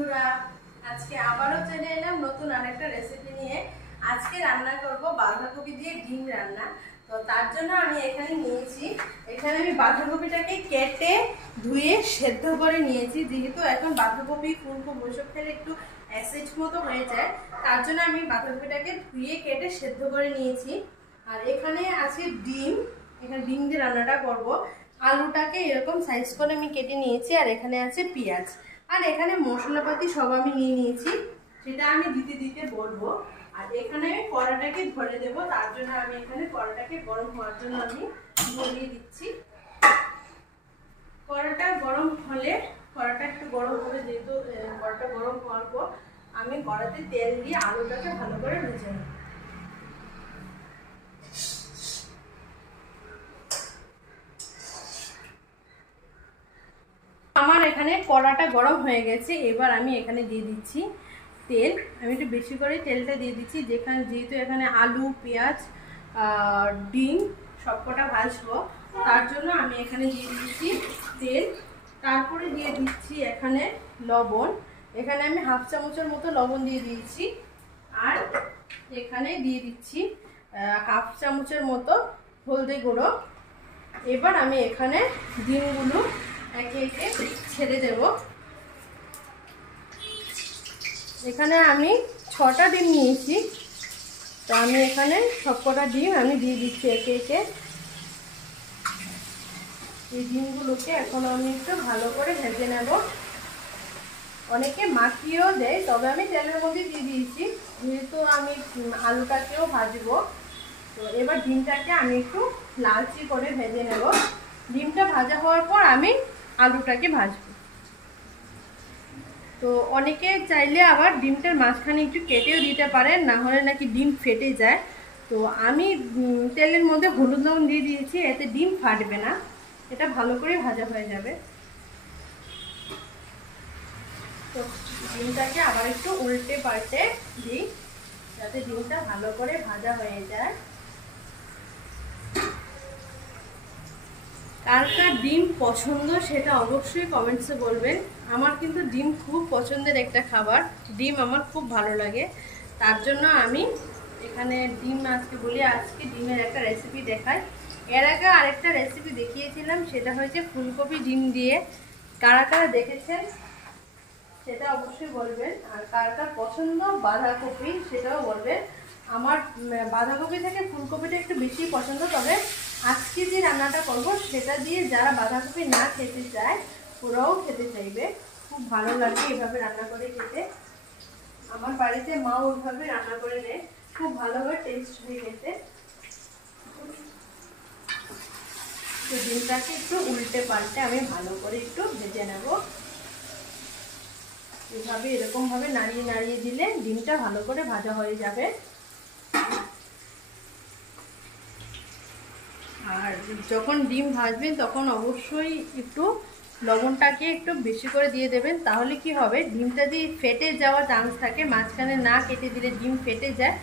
বন্ধুরা, আজকে আবারও চলে এলাম নতুন আরেকটা রেসিপি নিয়ে। আজকে রান্না করব বাঁধাকপি দিয়ে ডিম রান্না। তো তার জন্য আমি এখানে নিয়েছি, আমি বাঁধাকপিটাকে কেটে ধুয়ে সেদ্ধ করে নিয়েছি। যেহেতু এখন বাঁধাকপি ফুলকপি ওইসব খেলে একটু অ্যাসিড মতো হয়ে যায়, তার জন্য আমি বাঁধাকপিটাকে ধুয়ে কেটে সেদ্ধ করে নিয়েছি। আর এখানে আছে ডিম, এখানে ডিম দিয়ে রান্নাটা করব। আলুটাকে এরকম সাইজ করে আমি কেটে নিয়েছি। আর এখানে আছে পেঁয়াজ, আর এখানে মশলাপাতি সব আমি নিয়ে নিয়েছি, সেটা আমি দিতে দিতে বলবো। আর এখানে কড়াটাকে ধরে দেব, তার জন্য আমি এখানে কড়াটাকে গরম হওয়ার জন্য আমি ধরিয়ে দিচ্ছি। কড়াটা গরম হলে, কড়াটা একটু গরম হবে, যেহেতু কড়াটা গরম হওয়ার পর আমি কড়াতে তেল দিয়ে আলুটাকে ভালো করে ভেজে নেব। আমার এখানে কড়াটা গরম হয়ে গেছে, এবার আমি এখানে দিয়ে দিচ্ছি তেল। আমি একটু বেশি করে তেলটা দিয়ে দিচ্ছি, যেহেতু এখানে আলু, পেঁয়াজ, ডিম সবকটা ভাজবো, তার জন্য আমি এখানে দিয়ে দিচ্ছি তেল। তারপরে দিয়ে দিচ্ছি এখানে লবণ। এখানে আমি হাফ চামচের মতো লবণ দিয়ে দিয়েছি। আর এখানে দিয়ে দিচ্ছি হাফ চামচের মতো হলদি গুঁড়ো। এবার আমি এখানে ডিমগুলো একে একে ছেড়ে দেব। এখানে আমি 6টা ডিম নিয়েছি, তো আমি এখানে সবকটা ডিম আমি দিয়ে দিচ্ছি একে একে। এই ডিমগুলোকে এখন আমি একটু ভালো করে ভেজে নেব। অনেকে মাখিয়েও দেয়, তবে আমি তেলের মধ্যে দিয়ে দিয়েছি, যেহেতু আমি আলুটাকেও ভাজবো। তো এবার ডিমটাকে আমি একটু লালচে করে ভেজে নেব। ডিমটা ভাজা হওয়ার পর আমি আলুটাকে ভাজবো। তো অনেকে চাইলে আবার ডিমটার মাঝখানে একটু কেটেও দিতে পারেন, না হলে নাকি ডিম ফেটে যায়। তো আমি তেলের মধ্যে হলুদ লবণ দিয়ে দিয়েছি, এতে ডিম ফাটবে না, এটা ভালো করে ভাজা হয়ে যাবে। তো ডিমটাকে আবার একটু উল্টে পাল্টে দিই, যাতে ডিমটা ভালো করে ভাজা হয়ে যায়। কার কার ডিম পছন্দ সেটা অবশ্যই কমেন্টসে বলবেন। আমার কিন্তু ডিম খুব পছন্দের একটা খাবার, ডিম আমার খুব ভালো লাগে। তার জন্য আমি এখানে ডিম আজকে ডিমের একটা রেসিপি দেখাই। এর আগে আরেকটা রেসিপি দেখিয়েছিলাম, সেটা হয়েছে ফুলকপি ডিম দিয়ে। কারা কারা দেখেছেন সেটা অবশ্যই বলবেন। আর কার কার পছন্দ বাঁধাকপি সেটাও বলবেন। আমার বাঁধাকপি থেকে ফুলকপিটা একটু বেশি পছন্দ, তবে আজকে যে রান্নাটা করব সেটা দিয়ে যারা বাঁধাকপি না খেতে চায় ওরাও খেতে চাইবে। খুব ভালো লাগে এভাবে রান্না করে খেতে। আমার বাড়িতে মা ওইভাবে রান্না করে নেয়, খুব ভালোভাবে টেস্ট হয়ে খেতে। তো ডিমটাকে একটু উল্টে পাল্টে আমি ভালো করে একটু ভেজে নেব। এভাবে এরকম ভাবে নাড়িয়ে নাড়িয়ে দিলে ডিমটা ভালো করে ভাজা হয়ে যাবে। আর যখন ডিম ভাজবেন তখন অবশ্যই একটু লবণটাকে একটু বেশি করে দিয়ে দেবেন, তাহলে কি হবে, ডিমটা দিয়ে ফেটে যাওয়ার চান্স থাকে, মাঝখানে না কেটে দিলে ডিম ফেটে যায়,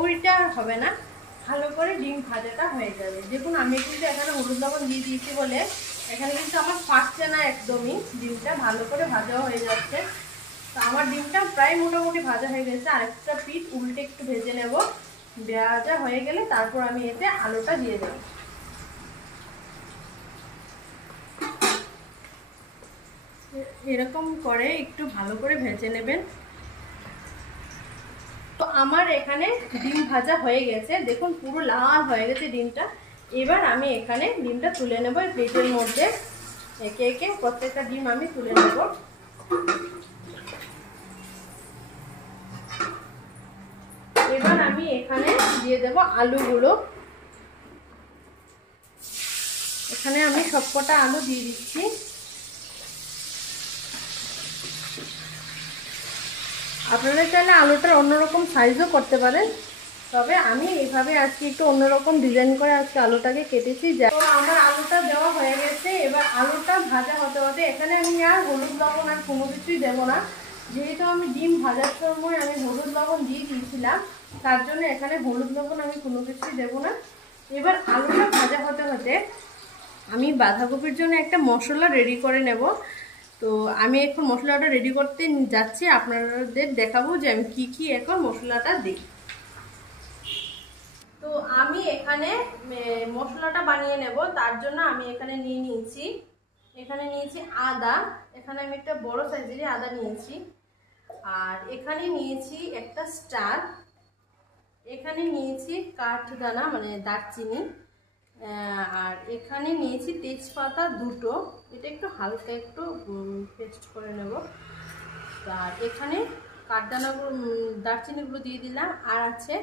ওইটা আর হবে না, ভালো করে ডিম ভাজাটা হয়ে যাবে। দেখুন আমি কিন্তু এখানে হলুদ লবণ দিয়ে দিয়েছি বলে এখানে কিন্তু আমার ফাটছে না একদমই, ডিমটা ভালো করে ভাজা হয়ে যাচ্ছে। তো আমার ডিমটা প্রায় মোটামুটি ভাজা হয়ে গেছে। আরেকটা পিঠ উল্টে একটু ভেজে নেব। ভাজা হয়ে গেলে তারপর আমি এতে আলুটা দিয়ে দেব। এরকম করে একটু ভালো করে ভেজে নেবেন। তো আমার এখানে ডিম ভাজা হয়ে গেছে, দেখুন পুরো লাল হয়ে গেছে ডিমটা। এবার আমি এখানে ডিমটা তুলে নেব এই প্লেটের মধ্যে। একে একে প্রত্যেকটা ডিম আমি তুলে নেব। এবার আমি এখানে দিয়ে দেব আলুগুলো। এখানে আমি সবকটা আলু দিয়ে দিচ্ছি। আপনারা চাইলে আলুটার অন্যরকম সাইজও করতে পারেন, তবে আমি এইভাবে আজকে একটু অন্যরকম ডিজাইন করে আজকে আলুটাকে কেটেছি। তো আমার আলুটা দেওয়া হয়ে গেছে। এবার আলুটা ভাজা হতে হতে এখানে আমি আর হলুদ লবণ আর কোনো কিছুই দেবো না, যেহেতু আমি ডিম ভাজার সময় আমি হলুদ লবণ দিয়ে দিয়েছিলাম, তার জন্য এখানে হলুদ লবণ আমি কোনো কিছুই দেবো না। এবার আলুটা ভাজা হতে হতে আমি বাঁধাকপির জন্য একটা মশলা রেডি করে নেব। তো আমি এখন মশলাটা রেডি করতে যাচ্ছি, আপনাদের দেখাবো যে আমি কি এখন মশলাটা দিই। তো আমি এখানে মশলাটা বানিয়ে নেব, তার জন্য আমি এখানে নিয়েছি আদা। এখানে আমি একটা বড় সাইজের আদা নিয়েছি। আর এখানে নিয়েছি একটা স্টার, এখানে নিয়েছি কাঠদানা মানে দারচিনি, আর এখানে নিয়েছি তেজপাতা দুটো, এটা একটু হালকা একটু পেস্ট করে নেব। আর এখানে কাঠদানাগুলো দারচিনিগুলো দিয়ে দিলাম। আর আছে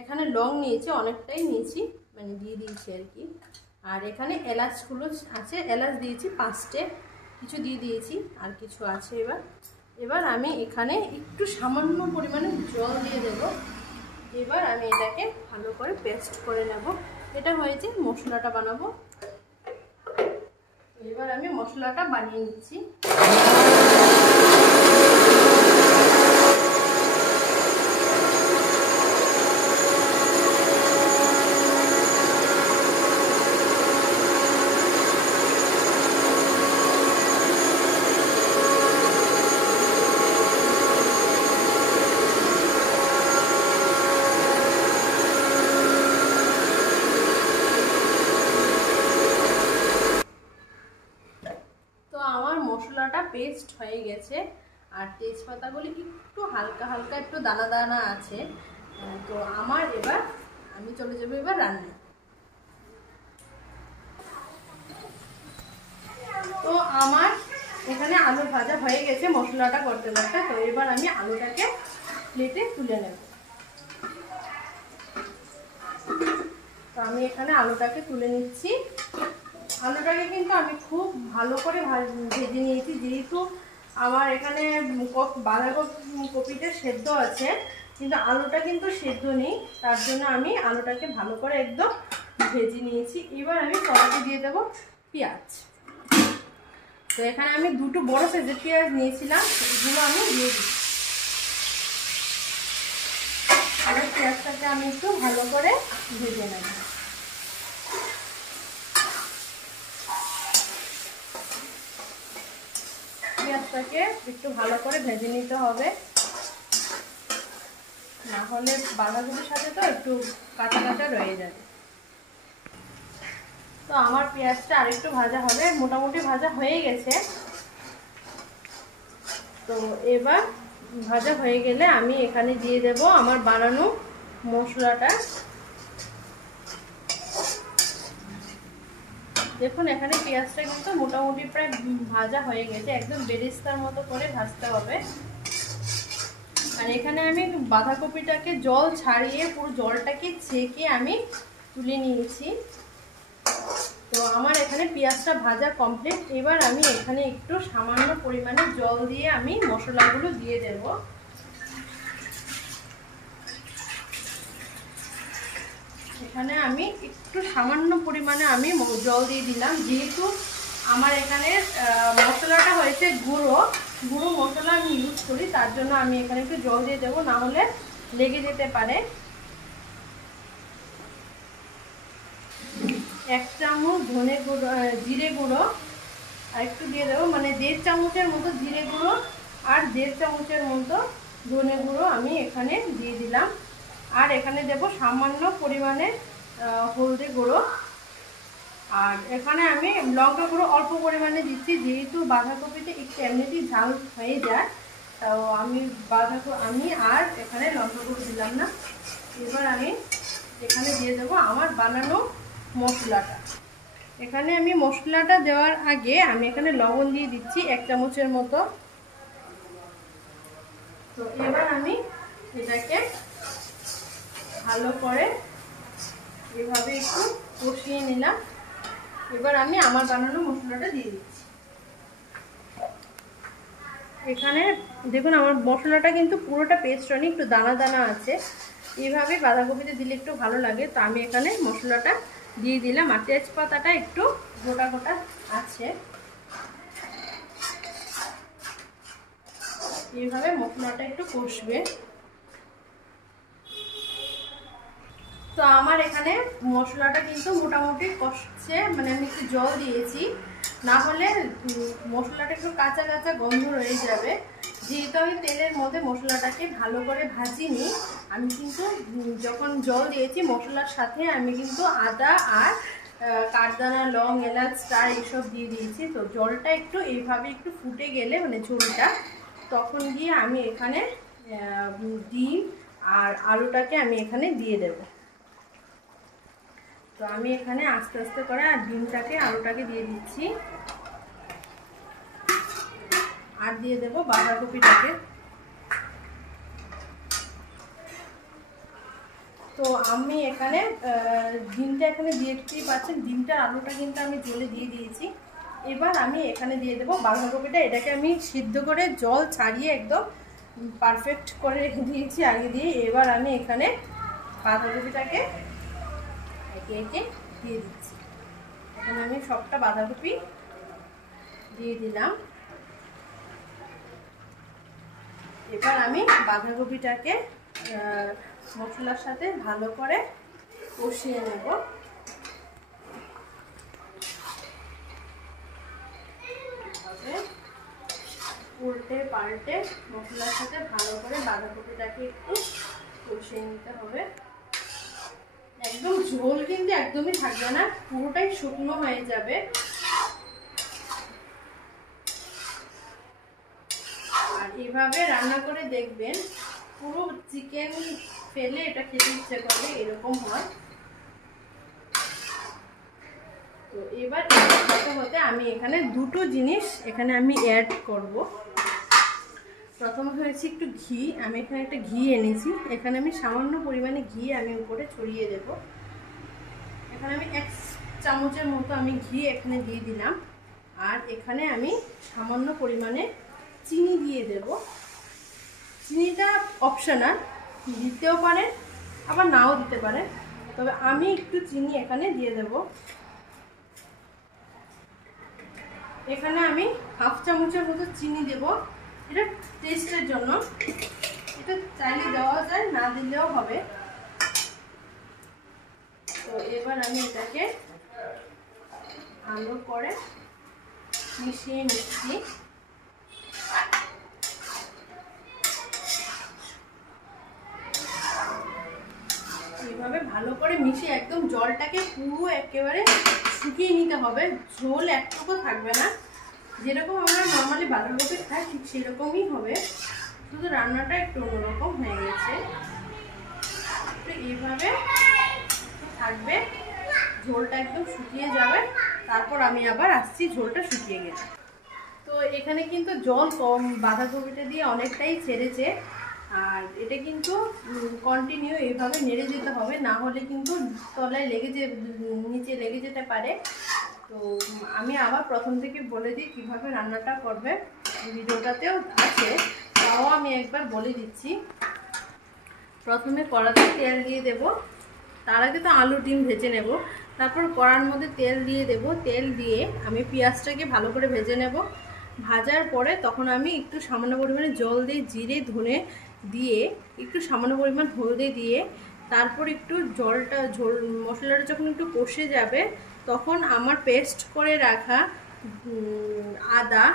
এখানে লং নিয়েছি, অনেকটাই নিয়েছি, মানে দিয়ে দিয়েছি আর কি। আর এখানে এলাচগুলো আছে, এলাচ দিয়েছি 5টে, কিছু দিয়ে দিয়েছি আর কিছু আছে। এবার আমি এখানে একটু সামান্য পরিমাণে জল দিয়ে দেব। এবার আমি এটাকে ভালো করে পেস্ট করে নেব। এটা হয়েছে মশলাটা বানাবো। এবার আমি মশলাটা বানিয়ে নিচ্ছি। মশলাটা পেস্ট হয়ে গেছে। আর তেজপাতাগুলি একটু হালকা হালকা একটু দানা দানা আছে। তো আমার এবার আমি চলে যাবো এবার রান্না। তো আমার এখানে আলু ভাজা হয়ে গেছে মশলাটা করতে করতে। তো এবার আমি আলুটাকে প্লেটে তুলে নেব। তো আমি এখানে আলুটাকে তুলে নিচ্ছি। আলুটাকে কিন্তু আমি খুব ভালো করে ভেজে নিয়েছি, যেহেতু আমার এখানে বাঁধাকপিটা সেদ্ধ আছে কিন্তু আলুটা কিন্তু সেদ্ধ নেই, তার জন্য আমি আলুটাকে ভালো করে একদম ভেজে নিয়েছি। এবার আমি কড়াইতে দিয়ে দেবো পেঁয়াজ। তো এখানে আমি দুটো বড় সাইজের পেঁয়াজ নিয়েছিলাম, এগুলো আমি দিয়ে দিই। এবার পেঁয়াজটাকে আমি একটু ভালো করে ভেজে নেব। পেঁয়াজটাকে একটু ভালো করে ভেজে নিতে হবে, না হলে বাঁধাকপির সাথে তো একটু কাঁচা কাঁচা রয়ে যাবে। তো আমার পেঁয়াজটা আরেকটু ভাজা হবে, মোটামুটি ভাজা হয়ে গেছে। তো এবার ভাজা হয়ে গেলে আমি এখানে দিয়ে দেব আমার বানানো মশলাটা। দেখুন এখানে পেঁয়াজটা কিন্তু মোটামুটি প্রায় ভাজা হয়ে গেছে, একদম বেরেস্তার মতো করে ভাজতে হবে। আর এখানে আমি বাঁধাকপিটাকে জল ছাড়িয়ে পুরো জলটাকে ছেঁকে আমি তুলে নিয়েছি। তো আমার এখানে পেঁয়াজটা ভাজা কমপ্লিট। এবার আমি এখানে একটু সামান্য পরিমাণে জল দিয়ে আমি মশলাগুলো দিয়ে দেব। এখানে আমি একটু সামান্য পরিমাণে আমি জল দিয়ে দিলাম, যেহেতু আমার এখানে মশলাটা হয়েছে গুঁড়ো মশলা আমি ইউজ করি, তার জন্য আমি এখানে একটু জল দিয়ে দেবো, না হলে লেগে যেতে পারে। 1 চামচ ধনে গুঁড়ো জিরে গুঁড়ো আর একটু দিয়ে দেবো, মানে 1.5 চামচের মতো জিরে গুঁড়ো আর 1.5 চামচের মতো ধনে গুঁড়ো আমি এখানে দিয়ে দিলাম। আর এখানে দেব সামান্য পরিমাণে হলদে গুঁড়ো। আর এখানে আমি লঙ্কা গুঁড়ো অল্প পরিমাণে দিচ্ছি, যেহেতু বাঁধাকপিতে একটু এমনিতেই ঝাল হয়ে যায়, তো আমি আর এখানে লঙ্কা গুঁড়ো দিলাম না। এবার আমি এখানে দিয়ে দেবো আমার বানানো মশলাটা। এখানে আমি মশলাটা দেওয়ার আগে আমি এখানে লবণ দিয়ে দিচ্ছি 1 চামচের মতো। তো এবার আমি এটাকে ভালো করে এভাবে একটু কষিয়ে নিলাম। এবার আমি আমার বানানো মশলাটা দিয়ে দিচ্ছি। এখানে দেখুন আমার মশলাটা কিন্তু পুরোটা পেস্ট হয়নি, একটু দানা দানা আছে। এইভাবে বাঁধাকপিতে দিলে একটু ভালো লাগে। তো আমি এখানে মশলাটা দিয়ে দিলাম। আর তেজপাতাটা একটু গোটা গোটা আছে। এইভাবে মশলাটা একটু কষবে। তো আমার এখানে মশলাটা কিন্তু মোটামুটি কষছে, মানে আমি একটু জল দিয়েছি। না হলে মশলাটা একটু কাঁচা কাঁচা গন্ধ রয়ে যাবে। যেহেতু আমি তেলের মধ্যে মশলাটাকে ভালো করে ভাজিনি, আমি কিন্তু যখন জল দিয়েছি মশলার সাথে আমি কিন্তু আদা আর কাঠদানা, লং, এলাচ, স্টার এইসব দিয়ে দিয়েছি। তো জলটা একটু এইভাবে একটু ফুটে গেলে মানে ঝোলটা, তখন গিয়ে আমি এখানে ডিম আর আলুটাকে আমি এখানে দিয়ে দেব। তো আমি এখানে আস্তে আস্তে করে আর ডিমটাকে আলুটাকে দিয়ে দিচ্ছি, আর দিয়ে দেব বাঁধাকপিটাকে। তো আমি এখানে ডিমটা এখানে দেখতেই পাচ্ছেন, ডিমটা আলুটা কিন্তু আমি জলে দিয়ে দিয়েছি। এবার আমি এখানে দিয়ে দেবো বাঁধাকপিটা। এটাকে আমি সিদ্ধ করে জল ছাড়িয়ে একদম পারফেক্ট করে রেখে দিয়েছি আগে দিয়ে। এবার আমি এখানে বাঁধাকপিটাকে একে একে দিয়ে দিচ্ছি। এখন আমি সবটা বাঁধাকপি দিয়ে দিলাম। এবার আমি বাঁধাকপিটাকে মশলার সাথে ভালো করে কষিয়ে নেব। উল্টে পাল্টে মশলার সাথে ভালো করে বাঁধাকপিটাকে একটু কষিয়ে নিতে হবে। একদম ঝোল কিন্তু একদমই থাকবে না, পুরোটাই শুকনো হয়ে যাবে। আর এভাবে রান্না করে দেখবেন, পুরো চিকেন ফেলে এটা খেতে ইচ্ছে করবে, এরকম হয়। তো এবার হতে হতে আমি এখানে দুটো জিনিস এখানে আমি অ্যাড করব। প্রথমে হয়েছে একটু ঘি। আমি এখানে একটা ঘি এনেছি, এখানে আমি সামান্য পরিমাণে ঘি আমি উপরে ছড়িয়ে দেব। এখানে আমি 1 চামচের মতো আমি ঘি এখানে দিয়ে দিলাম। আর এখানে আমি সামান্য পরিমাণে চিনি দিয়ে দেব। চিনিটা অপশনাল, দিতেও পারে আবার নাও দিতে পারে, তবে আমি একটু চিনি এখানে দিয়ে দেব। এখানে আমি 1/2 চামচের মতো চিনি দেব, এটা টেস্টের জন্য। এটা চাইলে দেওয়া যায়, না দিলেও হবে। তো এবার আমি এটাকে ভালো করে মিশিয়ে নিচ্ছি। এইভাবে ভালো করে মিশিয়ে একদম জলটাকে পুরো একেবারে শুকিয়ে নিতে হবে, ঝোল একটুকু থাকবে না। যেরকম আমরা নর্মালি বাঁধাকপি খাই ঠিক সেরকমই হবে, শুধু রান্নাটা একটু অন্যরকম হয়ে গেছে। তো এইভাবে থাকবে, ঝোলটা একদম শুকিয়ে যাবে, তারপর আমি আবার আসছি ঝোলটা শুকিয়ে গেছে। তো এখানে কিন্তু জল কম, বাঁধাকপিটা দিয়ে অনেকটাই ছেড়েছে। আর এটা কিন্তু কন্টিনিউ এইভাবে নেড়ে যেতে হবে, না হলে কিন্তু তলায় নিচে লেগে যেতে পারে। তো আমি আবার প্রথম থেকে বলে দিই কিভাবে রান্নাটা করবে, ভিডিওটাতেও আছে, তাও আমি একবার বলে দিচ্ছি। প্রথমে কড়াতে তেল দিয়ে দেব, তার আগে তো আলু ডিম ভেজে নেব। তারপর কড়ার মধ্যে তেল দিয়ে দেব, তেল দিয়ে আমি পেঁয়াজটাকে ভালো করে ভেজে নেব। ভাজার পরে তখন আমি একটু সামান্য পরিমাণে জল দিয়ে, জিরে ধনে দিয়ে, একটু সামান্য পরিমাণ হলদে দিয়ে, তারপর একটু মশলাটা যখন একটু কষে যাবে, তখন আমার পেস্ট করে রাখা আদা,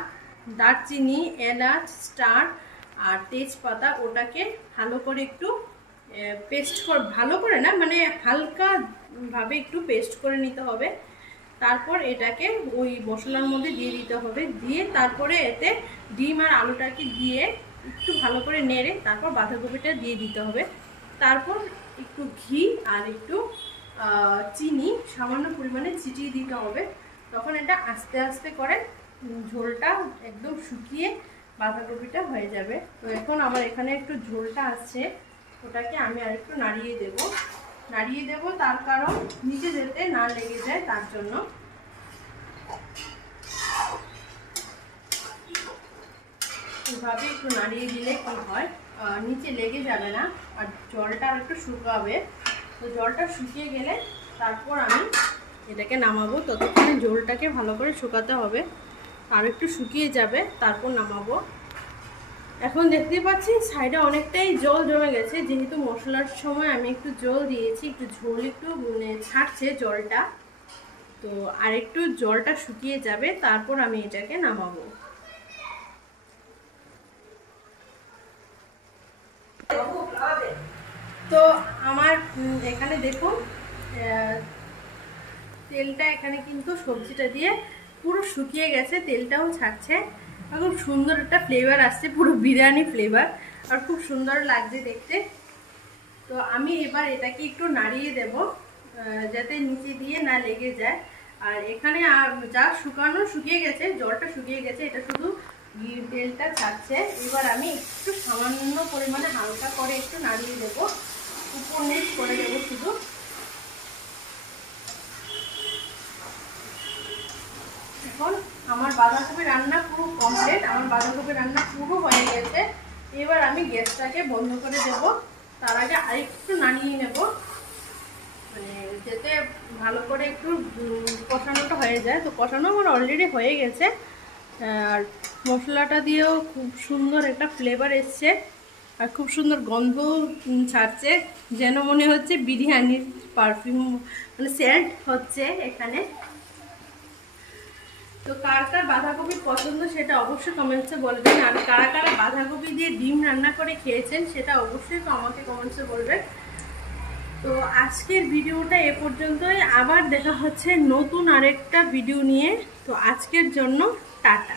দারচিনি, এলাচ, স্টার আর তেজপাতা, ওটাকে ভালো করে একটু পেস্ট ভালো করে না, মানে হালকাভাবে একটু পেস্ট করে নিতে হবে। তারপর এটাকে ওই মশলার মধ্যে দিয়ে দিতে হবে, দিয়ে তারপরে এতে ডিম আর আলুটাকে দিয়ে একটু ভালো করে নেড়ে তারপর বাঁধাকপিটা দিয়ে দিতে হবে। তারপর একটু ঘি আর একটু চিনি সামান্য পরিমাণে ছিটিয়ে দিতে হবে। তখন এটা আস্তে আস্তে করে ঝোলটা একদম শুকিয়ে বাঁধাকপিটা হয়ে যাবে। তো এখন আমার এখানে একটু ঝোলটা আসছে, ওটাকে আমি আর একটু নাড়িয়ে দেব, তার কারণ নিচে যেতে না লেগে যায়, তার জন্য। এভাবে একটু নাড়িয়ে দিলে কি হয়, নিচে লেগে যাবে না, আর জলটা আর একটু শুকাবে। তো জলটা শুকিয়ে গেলে তারপর আমি এটাকে নামাবো। ততক্ষণে ঝোলটাকে ভালো করে শুকাতে হবে, আর একটু শুকিয়ে যাবে, তারপর নামাবো। এখন দেখতে পাচ্ছি সাইডে অনেকটাই জল জমে গেছে, যেহেতু মশলার সময় আমি একটু জল দিয়েছি, একটু ঝোল একটু ছাড়ছে জলটা। তো আরেকটু জলটা শুকিয়ে যাবে, তারপর আমি এটাকে নামাবো। তো আমার এখানে দেখুন তেলটা এখানে কিন্তু সবজিটা দিয়ে পুরো শুকিয়ে গেছে, তেলটাও ছাড়ছে, আর খুব সুন্দর একটা ফ্লেভার আসছে, পুরো বিরিয়ানি ফ্লেভার, আর খুব সুন্দর লাগছে দেখতে। তো আমি এবার এটাকে একটু নাড়িয়ে দেব যাতে নিচে দিয়ে না লেগে যায়। আর এখানে যা শুকিয়ে গেছে, জলটা শুকিয়ে গেছে, এটা শুধু তেলটা ছাড়ছে। এবার আমি একটু সামান্য পরিমাণে হালকা করে একটু নাড়িয়ে দেবো, উপর নিচ করে দেবো শুধু। এখন আমার বাঁধাকপি রান্না পুরো কমপ্লিট, আমার বাঁধাকপি রান্না পুরো হয়ে গেছে। এবার আমি গ্যাসটাকে বন্ধ করে দেব। তার আগে আরেকটু নাড়িয়ে নেব, মানে যাতে ভালো করে একটু কষানোটা হয়ে যায়। তো কষানো আমার অলরেডি হয়ে গেছে, আর মশলাটা দিয়েও খুব সুন্দর একটা ফ্লেভার এসছে, আর খুব সুন্দর গন্ধ ছাড়ছে, যেন মনে হচ্ছে বিরিয়ানির পারফিউম মানে সেন্ট হচ্ছে এখানে। তো কার কার বাঁধাকপি পছন্দ সেটা অবশ্যই কমেন্টসে বলবেন, আর কারা কারা বাঁধাকপি দিয়ে ডিম রান্না করে খেয়েছেন সেটা অবশ্যই আমাকে কমেন্টসে বলবেন। তো আজকের ভিডিওটা এ পর্যন্তই, আবার দেখা হচ্ছে নতুন আরেকটা ভিডিও নিয়ে। তো আজকের জন্য টাটা।